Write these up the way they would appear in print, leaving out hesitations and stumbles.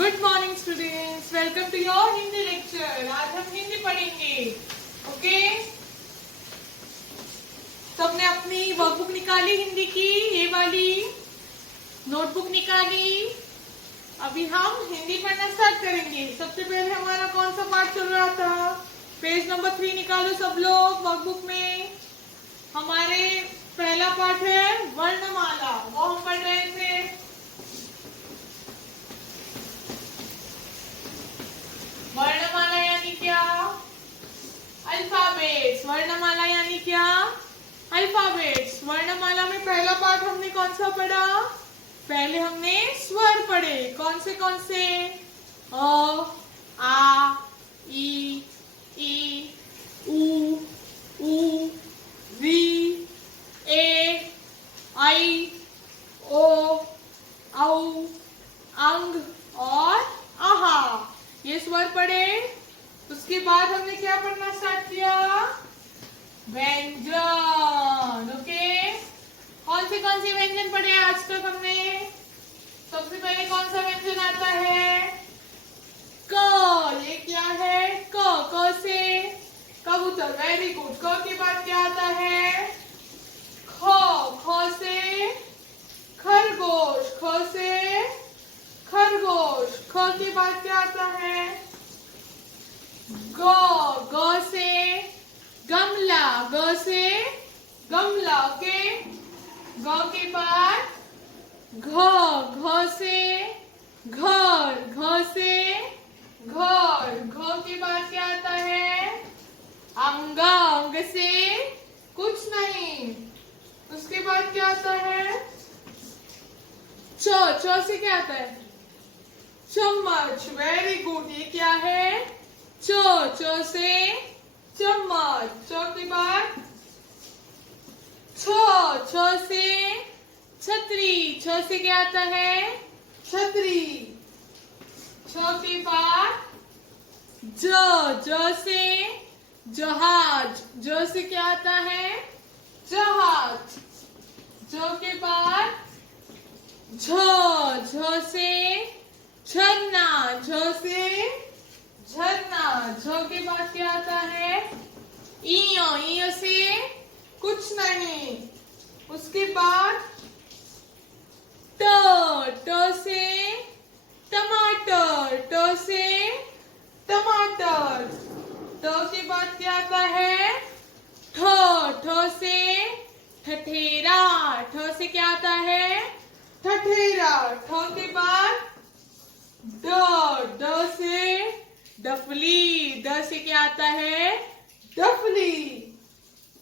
Good morning students, welcome to your Hindi lecture. आज हम हिंदी पढ़ेंगे। ओके, सबने अपनी वर्कबुक निकाली हिंदी की, ये वाली नोटबुक निकाली। अभी हम हिंदी पढ़ना स्टार्ट करेंगे। सबसे पहले हमारा कौन सा पार्ट चल रहा था? पेज नंबर 3 निकालो सब लोग वर्कबुक में। हमारे पहला पार्ट है वर्णमाला, वो हम पढ़ रहे थे। वर्णमाला यानी क्या? अल्फाबेट्स। वर्णमाला यानी क्या? अल्फाबेट्स। वर्णमाला में पहला पार्ट हमने कौन सा पढ़ा? पहले हमने स्वर पढ़े। कौन से? अ, आ, ई, उ, वी, ए, आई, ओ, औ, अंग और आहा, ये स्वर पढ़े। उसके बाद हमने क्या पढ़ना स्टार्ट किया? व्यंजन। ओके, कौन से व्यंजन पढ़े आज तक हमने? सबसे पहले कौन सा व्यंजन आता है? क। ये क्या है? क से कबूतर। Very good. क के बाद क्या आता है? ख से खरगोश। ख से खरगोश। ख के बाद क्या आता है? ग से गमला। ग से गमला। ओके, ग के बाद घ से घर। घ से घर। घ के बाद क्या आता है? अंग। अंग से कुछ नहीं। उसके बाद क्या आता है? च से क्या आता है? चम्मच। Very good. ये क्या है? च से चम्मच। च के बाद छ से छतरी। छ से क्या आता है? छतरी। छ के बाद ज से जहाज। ज से क्या आता है? जहाज। ज के बाद झ से झरना। झ से झरना। झ के बाद क्या आता है? इ से कुछ नहीं। उसके बाद ट से टमाटर। ट से टमाटर। ट के बाद क्या आता है? ठ से ठठेरा। ठ से क्या आता है? ठठेरा। ठ के बाद ड से डफली। ड से क्या आता है? डफली।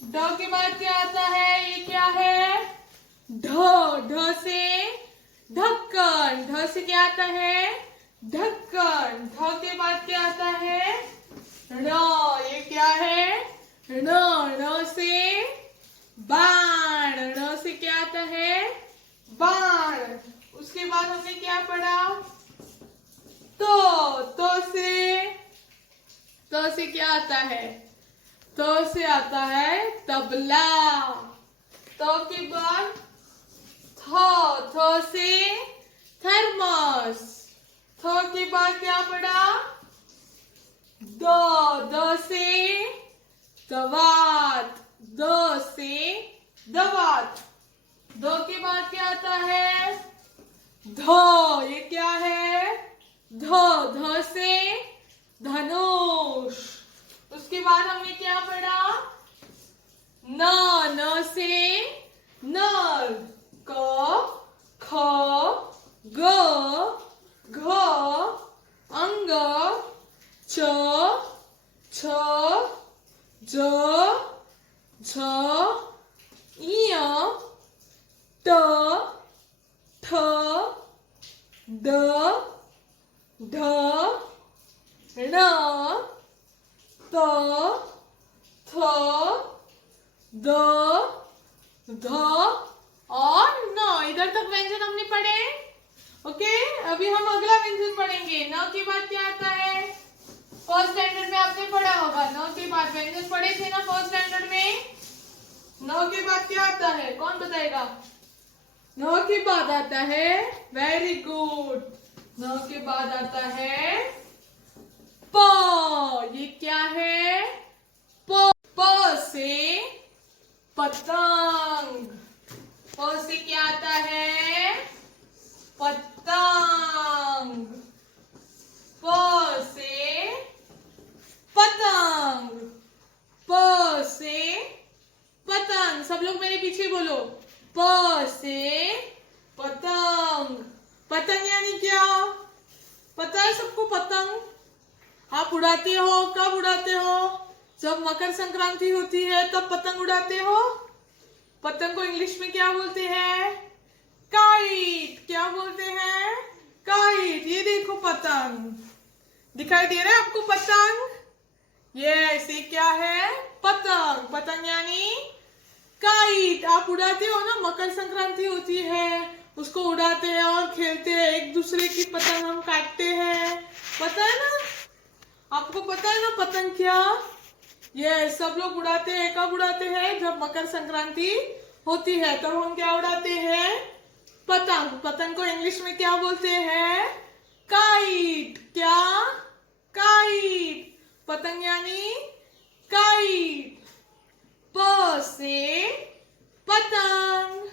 ड के बाद क्या आता है? ये क्या है? ढ से ढक्कन। ढ से क्या आता है? ढक्कन। ढ के बाद क्या आता है? र। ये क्या है? र से बाण। र से क्या आता है? बाण। उसके बाद हमने क्या पढ़ा? तो से क्या आता है? तो से आता है तबला। तो के बाद थ से थर्मस। थ के बाद क्या पढ़ा? द से दवात। द से दवात। द के बाद क्या आता है? ध। ये क्या है? ध से धनुष। उसके बाद हमने क्या पढ़ा? न से नल। क ख ग घ अंग च छ ज झ इ ट ठ ड ढ ण त थ द ध और न। इधर तक व्यंजन हमने पढ़े। ओके, अभी हम अगला व्यंजन पढ़ेंगे। न के बाद क्या आता है? फर्स्ट स्टैंडर्ड में आपने पढ़ा होगा। न के बाद व्यंजन पढ़े थे ना फर्स्ट स्टैंडर्ड में। न के बाद क्या आता है? कौन बताएगा? न के बाद आता है, वेरी गुड, न के बाद आता है प। ये क्या है? प। प से पतंग। प से क्या आता है? पतंग। प से पतंग। प से पतंग। सब लोग मेरे पीछे बोलो, प से पतंग। पतंग यानी क्या? पता है सबको पतंग? आप उड़ाते हो, कब उड़ाते हो? जब मकर संक्रांति होती है तब पतंग उड़ाते हो। पतंग को इंग्लिश में क्या बोलते हैं? काइट। क्या बोलते हैं? काइट। ये देखो पतंग दिखाई दे रहा है आपको? पतंग, यस, ये क्या है? पतंग। पतंग यानी काइट। आप उड़ाते हो ना, मकर संक्रांति होती है, उसको उड़ाते हैं और खेलते हैं, एक दूसरे की पतंग हम काटते हैं। पता है ना आपको? पता है ना पतंग क्या? यस, सब लोग उड़ाते हैं। कब उड़ाते हैं? जब मकर संक्रांति होती है तब हम क्या उड़ाते हैं? पतंग। पतंग को इंग्लिश में क्या बोलते हैं? काइट। क्या? काइट। पतंग यानी काइट। प से पतंग।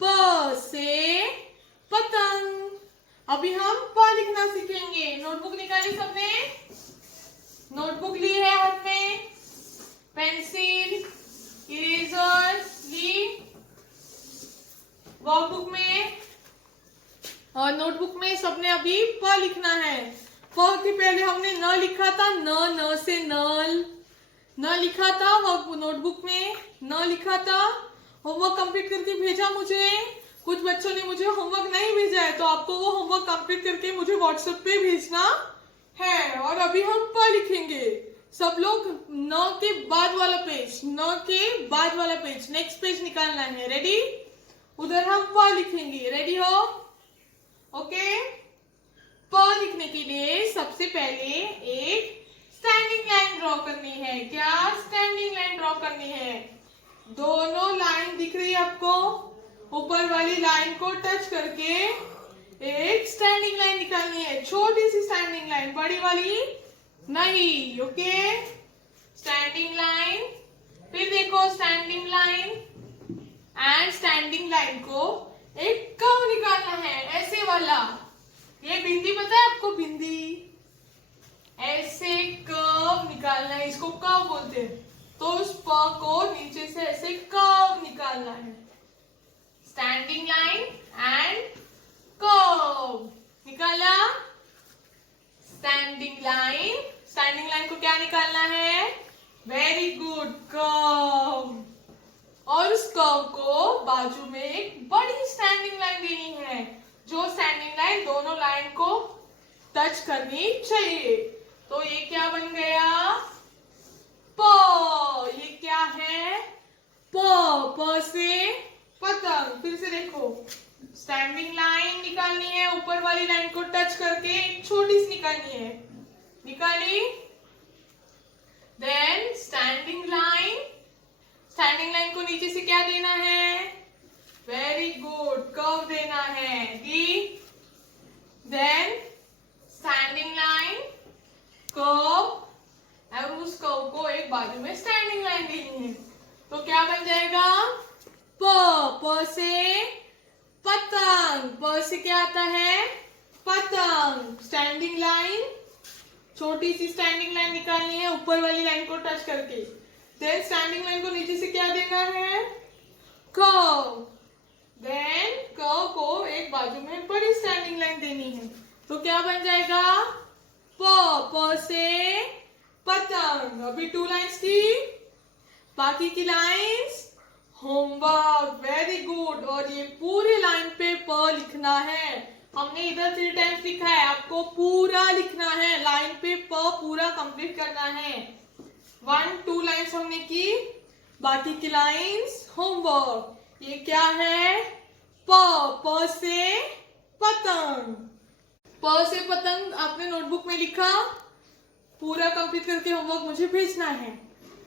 प से पतंग। अभी हम प लिखना सीखेंगे। नोटबुक निकाली सबने? नोटबुक ली है हाथ में? पेंसिल, इरेजर ली? वर्कबुक में और नोटबुक में सबने अभी प लिखना है। प के पहले हमने न लिखा था, न से नल, न लिखा था नोटबुक में, न लिखा था। होमवर्क कंप्लीट करके भेजा मुझे। कुछ बच्चों ने मुझे होमवर्क नहीं भेजा है, तो आपको वो होमवर्क कंप्लीट करके मुझे व्हाट्सएप पे भेजना है। और अभी हम प लिखेंगे। सब लोग न के बाद वाला पेज, न के बाद वाला पेज, नेक्स्ट पेज निकालना है। रेडी? उधर हम प लिखेंगे। रेडी हो? ओके। प लिखने के लिए सबसे पहले एक स्टैंडिंग लाइन ड्रॉ करनी है। क्या? स्टैंडिंग लाइन ड्रॉ करनी है। दोनों लाइन दिख रही है आपको? ऊपर वाली लाइन को टच करके एक स्टैंडिंग लाइन निकालनी है। छोटी सी स्टैंडिंग लाइन, बड़ी वाली नहीं। Okay, standing line. फिर देखो standing line and standing line को एक कर्व निकालना है, ऐसे वाला। ये बिंदी पता है आपको? बिंदी ऐसे कर्व निकालना है, इसको कर्व बोलते हैं। तो उस प को नीचे से ऐसे कर्व निकालना है। स्टैंडिंग लाइन एंड कर्व निकाला। स्टैंडिंग लाइन, स्टैंडिंग लाइन को क्या निकालना है? Very good, curve. और उस कर्व को बाजू में एक बड़ी स्टैंडिंग लाइन देनी है, जो स्टैंडिंग लाइन दोनों लाइन को टच करनी चाहिए। तो ये क्या बन गया? प। ये क्या है? प। प से पतंग। फिर से देखो, स्टैंडिंग लाइन निकालनी है, ऊपर वाली लाइन को टच करके एक छोटी सी निकालनी है। निकाली? Then standing line, standing line को नीचे से क्या देना है? वेरी गुड, कर्व देना है। दी? देन स्टैंडिंग लाइन, कर्व, और उस कर्व को एक बाजू में स्टैंडिंग लाइन देनी है। तो क्या बन जाएगा? प। प से पतंग। प से क्या आता है? पतंग। स्टैंडिंग लाइन, छोटी सी स्टैंडिंग लाइन निकालनी है ऊपर वाली लाइन को टच करके। देन स्टैंडिंग लाइन को नीचे से क्या देना है? कर्व। देन कर्व को एक बाजू में बड़ी स्टैंडिंग लाइन देनी है। तो क्या बन जाएगा? प। प से पतंग। अभी 2 लाइन्स थी, बाकी की लाइन्स होमवर्क। Very good. और ये पूरे लाइन पे प लिखना है। हमने इधर 3 टाइम्स लिखा है, आपको पूरा लिखना है। लाइन पे प पूरा कंप्लीट करना है। 1-2 लाइन्स हमने की, बाकी की लाइन्स होमवर्क। ये क्या है? प। प से पतंग। प से पतंग आपने नोटबुक में लिखा, पूरा कंप्लीट करके होमवर्क मुझे भेजना है।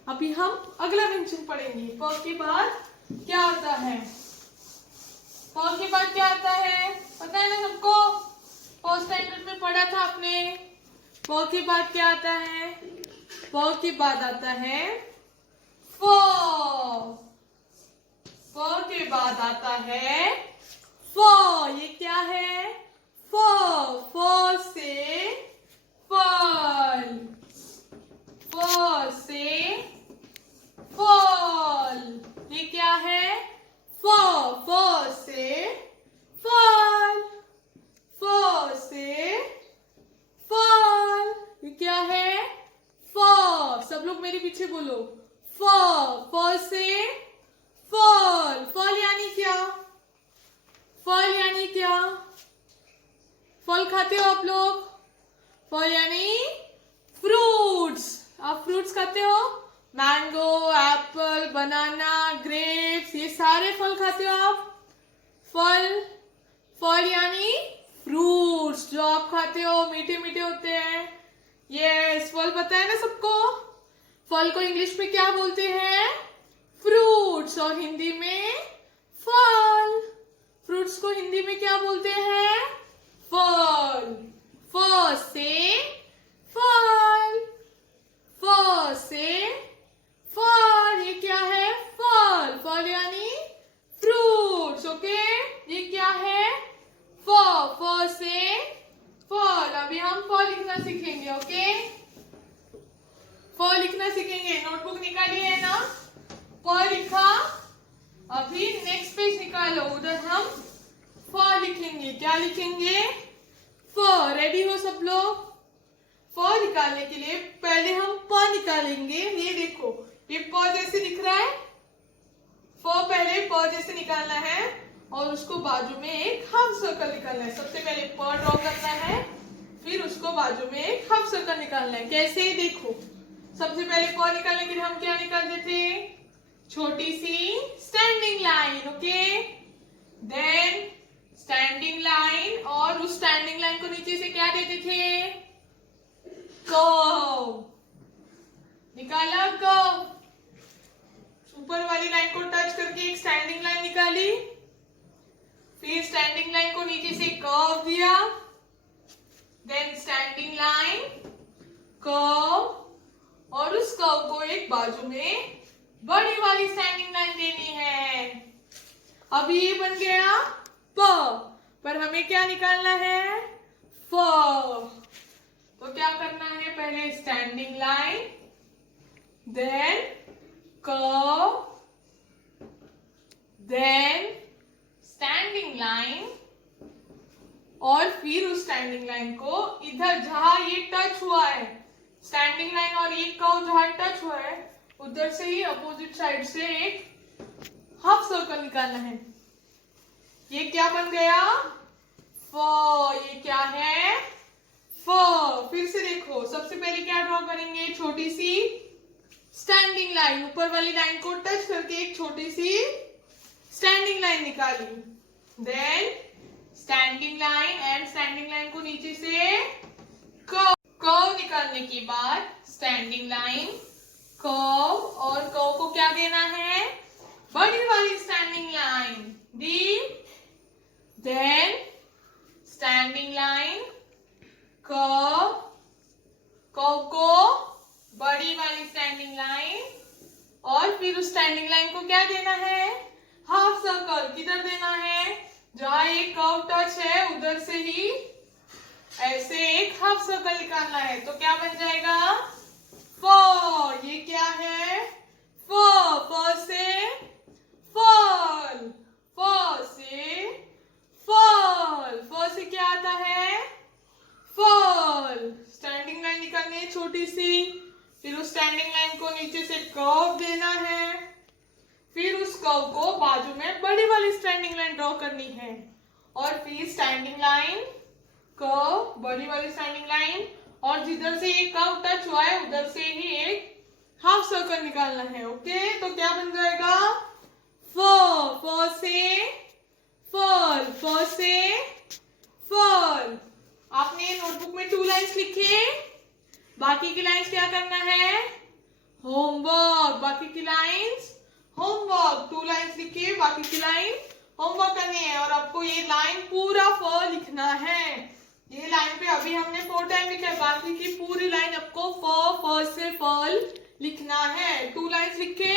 अभी हम अगला व्यंजन पढ़ेंगे। प के बाद क्या आता है? प के बाद क्या आता है? पता है ना सबको? फर्स्ट स्टैंडर्ड में पढ़ा था आपने। फ के बाद क्या आता है? फ के बाद आता है फ। फ के बाद आता है फ। ये क्या है? फ। फ से फल। फ से फल। ये क्या है? फ। फ से फल। फ से फल। ये क्या है? फ। सब लोग मेरे पीछे बोलो। फ। फ से फल। फल यानी क्या? फल यानी क्या? फल खाते हो आप लोग? फल यानी फ्रूट्स। आप फ्रूट्स खाते हो? मैंगो, एप्पल, बनाना, ग्रेप्स, ये सारे फल खाते हो आप? फल। फल यानी फ्रूट्स जो आप खाते हो, मीठे मीठे होते हैं। यस, फल पता है ना सबको? फल को इंग्लिश में क्या बोलते हैं? फ्रूट्स। और हिंदी में फल। फ्रूट्स को हिंदी में क्या बोलते हैं? फल। फ से फल। फ से फल। ये क्या है? फल। फल यानी फ्रूट्स। ओके, ये क्या है? फ। फ से फल। अभी हम फ लिखना सीखेंगे। ओके, फ लिखना सीखेंगे। नोटबुक निकाली है ना? फ लिखा। अभी नेक्स्ट पेज निकालो, उधर हम फ लिखेंगे। क्या लिखेंगे? फ। रेडी हो सब लोग? फ निकालने के लिए पहले हम प निकालेंगे। ये देखो, ये प जैसे दिख रहा है। फ पहले प जैसे निकालना है और उसको बाजू में एक हाफ सर्कल निकालना है। सबसे पहले प ड्रॉ करना है, फिर उसको बाजू में एक हाफ सर्कल निकालना है। कैसे? देखो, सबसे पहले प निकालने के लिए हम क्या निकालते थे? छोटी सी standing line. Okay, then standing line, और उस स्टैंडिंग लाइन को नीचे से क्या देते थे? कर्व। निकाला कर्व। ऊपर वाली लाइन को टच करके एक स्टैंडिंग लाइन निकाली, फिर स्टैंडिंग लाइन को नीचे से कर्व दिया, देन स्टैंडिंग लाइन, कर्व, और उस कर्व को एक बाजू में बड़ी वाली स्टैंडिंग लाइन देनी है। अभी ये बन गया प, पर हमें क्या निकालना है? फ। तो क्या करना है? पहले standing line, then curve, then standing line, और फिर उस स्टैंडिंग लाइन को इधर जहां ये टच हुआ है, स्टैंडिंग लाइन और ये कर्व जहां टच हुआ है, उधर से ही अपोजिट साइड से एक हाफ सर्कल निकालना है। ये क्या बन गया? फ। ये क्या है? फ। फिर से देखो, सबसे पहले क्या ड्रॉ करेंगे? छोटी सी स्टैंडिंग लाइन। ऊपर वाली लाइन को टच करके एक छोटी सी स्टैंडिंग लाइन निकाली, then standing line, and standing line को नीचे से कर्व। कर्व निकालने के बाद स्टैंडिंग लाइन, कर्व, और कर्व को क्या देना है? बड़ी वाली स्टैंडिंग लाइन दी, then standing line, curve, curve को बड़ी वाली स्टैंडिंग लाइन, और फिर उस स्टैंडिंग लाइन को क्या देना है? Half circle. किधर देना है? जहां एक कर्व टच है उधर से ही ऐसे एक हाफ सर्कल निकालना है। तो क्या बन जाएगा? फ। ये क्या है? फ। फ से फल। फ से फल। फ से क्या आता है? फल। स्टैंडिंग लाइन निकालनी है छोटी सी, फिर उस स्टैंडिंग लाइन को नीचे से कर्व देना है, फिर उस कर्व को बाजू में बड़ी वाली स्टैंडिंग लाइन ड्रॉ करनी है, और फिर स्टैंडिंग लाइन, कर्व, बड़ी वाली स्टैंडिंग लाइन, और जिधर से ये कर्व टच हुआ है उधर से ही एक हाफ सर्कल निकालना है। ओके, तो क्या बन जाएगा? फ। फ से फल। फ से फल। आपने नोटबुक में 2 लाइन्स लिखे, बाकी की लाइन्स क्या करना है? होमवर्क। बाकी की लाइन्स होमवर्क। 2 लाइन्स लिखिए, बाकी की लाइन होमवर्क करनी है, और आपको ये लाइन पूरा फ लिखना है। ये लाइन पे अभी हमने 4 टाइम लिखा है, बाकी की पूरी लाइन आपको फ से फल लिखना है। 2 लाइन्स लिखे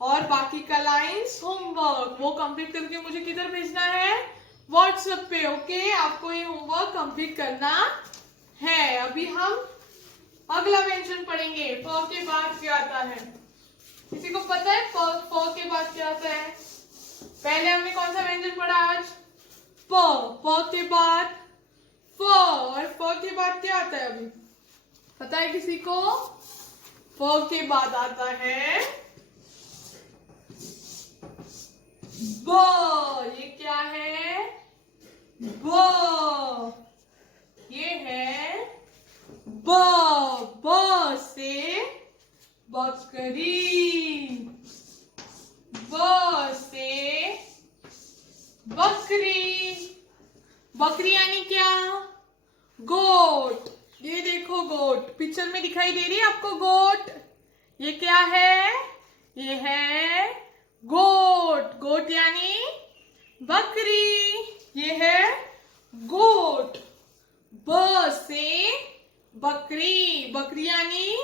और बाकी का लाइन्स होमवर्क वो कंप्लीट करके मुझे किधर भेजना है, व्हाट्सएप पे। ओके, आपको ये होमवर्क कंप्लीट करना है। अभी हम अगला व्यंजन पढ़ेंगे। फ के बाद क्या आता है, किसी को पता है फ के बाद क्या आता है? पहले हमने कौन सा व्यंजन पढ़ा आज? प के बाद फ, और फ के बाद क्या आता है अभी पता है किसी को? फ के बाद आता है ब। ये क्या है? ब। ये है ब। ब से बकरी। ब से बकरी। बकरी यानी क्या? गोट। ये देखो गोट पिक्चर में दिखाई दे रही है आपको गोट। ये क्या है? ये है गोट। गोट यानी बकरी। ये है गोट। ब से बकरी। बकरी यानी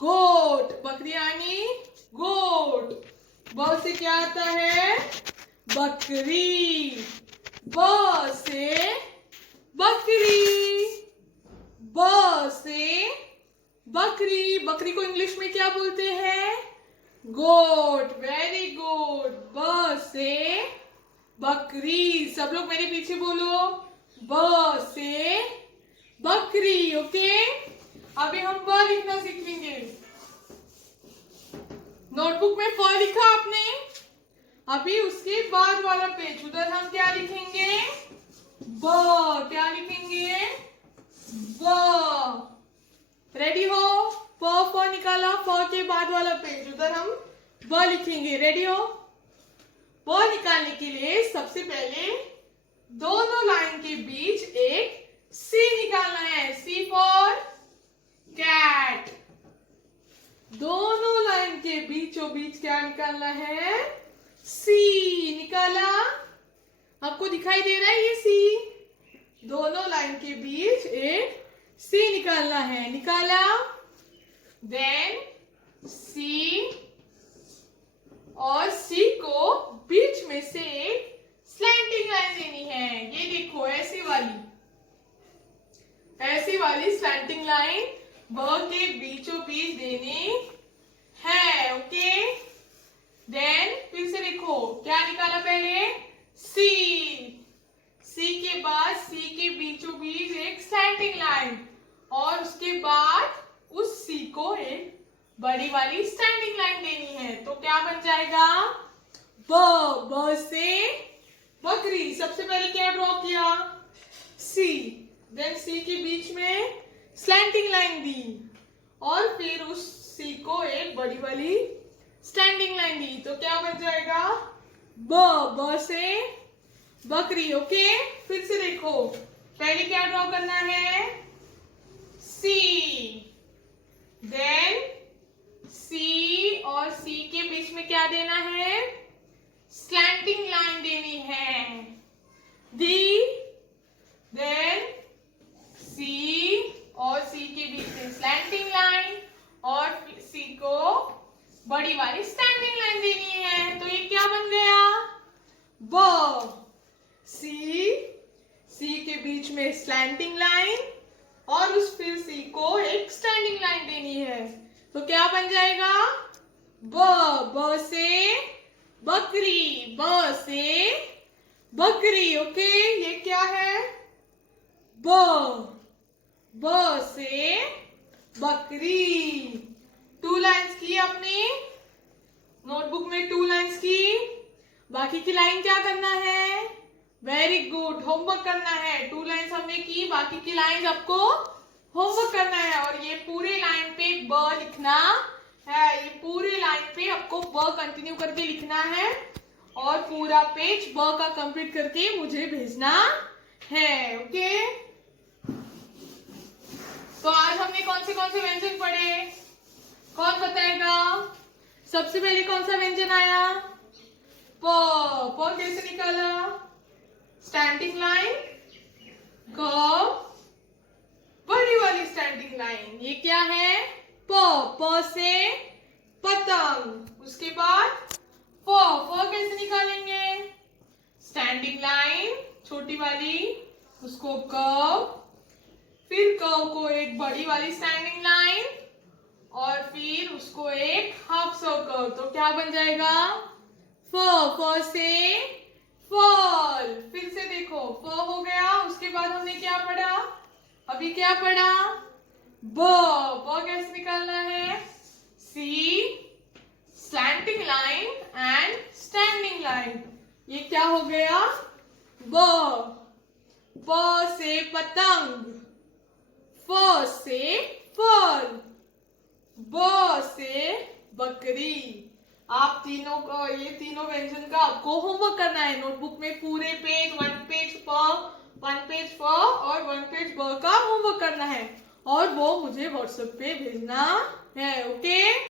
गोट। बकरी यानी गोट। ब से क्या आता है? बकरी। ब से बकरी। ब से बकरी। बकरी को इंग्लिश में क्या बोलते हैं? गोट। Very good. ब से बकरी। सब लोग मेरे पीछे बोलो, ब से बकरी। ओके, अभी हम ब लिखना सीखेंगे। नोटबुक में फ लिखा आपने, अभी उसके बाद वाला पेज उधर हम क्या लिखेंगे? ब। क्या लिखेंगे? ब। रेडी हो? फ निकाला, फ के बाद वाला पेज उधर हम ब लिखेंगे। रेडी हो? ब निकालने के लिए सबसे पहले दोनों लाइन के बीच एक सी निकालना है। सी फॉर कैट। दोनों लाइन के बीचों बीच क्या निकालना है? सी। निकाला? आपको दिखाई दे रहा है ये सी? दोनों लाइन के बीच एक सी निकालना है। निकाला? देन सी, और सी को बीच में से एक स्लैंटिंग लाइन देनी है। ये देखो ऐसी वाली स्लैंटिंग लाइन ब के बीचों बीच देनी है। ओके, देन फिर से देखो क्या निकाला पहले? सी। सी के बाद सी के बीचों बीच एक स्लैंटिंग लाइन, और उसके बाद उस सी को एक बड़ी वाली स्टैंडिंग लाइन देनी है। तो क्या बन जाएगा? ब। ब से बकरी। सबसे पहले क्या ड्रॉ किया? सी। देन सी के बीच में स्लैंटिंग लाइन दी, और फिर उस सी को एक बड़ी वाली स्टैंडिंग लाइन दी। तो क्या बन जाएगा? ब। ब से बकरी। ओके, फिर से देखो पहले क्या ड्रॉ करना है? सी। देन सी और सी के बीच में क्या देना है? स्लैंटिंग लाइन देनी है। दी। देन सी और सी के बीच में स्लैंटिंग लाइन, और सी को बड़ी वाली स्टैंडिंग लाइन देनी है। तो ये क्या बन गया? ब। सी के बीच में स्लैंटिंग लाइन, और उस फिर सी को एक स्टैंडिंग लाइन देनी है। तो क्या बन जाएगा? ब। ब से बकरी। ब से बकरी। ओके, ये क्या है? ब। ब से बकरी। 2 लाइन्स की आपने नोटबुक में, 2 लाइन्स की। बाकी की लाइन क्या करना है? वेरी गुड, होमवर्क करना है। 2 लाइन्स हमने की, बाकी की लाइन्स आपको होमवर्क करना है। और ये पूरे लाइन पे ब लिखना है। ये पूरे लाइन पे आपको ब कंटिन्यू करके लिखना है, और पूरा पेज ब का कंप्लीट करके मुझे भेजना है। ओके, तो आज हमने कौन से व्यंजन पढ़े? कौन बताएगा? सबसे पहले कौन सा व्यंजन आया? प। प कैसे निकाला? स्टैंडिंग लाइन, ग बड़ी वाली स्टैंडिंग लाइन, ये क्या है? प से पतंग। उसके बाद फ कैसे निकालेंगे? स्टैंडिंग लाइन छोटी वाली, उसको कर्व, फिर कर्व को एक बड़ी वाली स्टैंडिंग लाइन और फिर उसको एक हाफ सर्कल। तो क्या बन जाएगा? फ से फल। फिर से देखो, फ हो गया। उसके बाद हमने क्या पढ़ा? अभी क्या पढ़ा? ब कैसे निकालना है? सी slanting line and standing line. ये क्या हो गया? ब से पतंग, फ से फल, ब से बकरी। आप तीनों को, ये तीनों व्यंजन का आपको होमवर्क करना है। नोटबुक में पूरे पेज, वन पेज फ और वन पेज ब का होमवर्क करना है और वो मुझे व्हाट्सएप पे भेजना है। ओके।